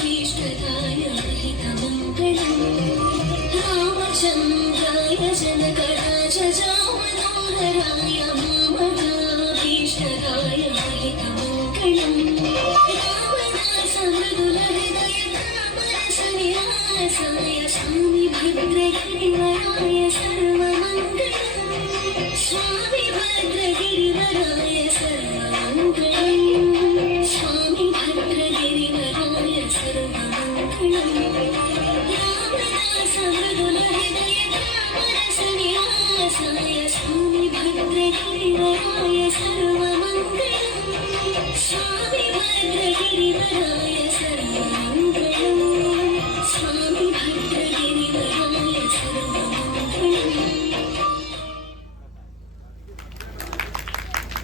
भीष्टदाय हितमङ्गलम् रामचन्द्राय जनकराजजामनोहराय भीष्टदाय हितमङ्गलम् रावणासमृदुलहृदयतापरशनिरासाय स्वामि भद्रगिरिवराय सर्वमङ्गलम् स्वामि भद्रगिरिवराय सर्वमङ्गलम् स्वामि भद्रगिरिवराय सर्वमङ्गलम् रावणासमृदुलहृदयतापरशनिरासाय स्वामि भद्रगिरिवराय सर्वमङ्गलम् स्वामि भद्रगिरिवराय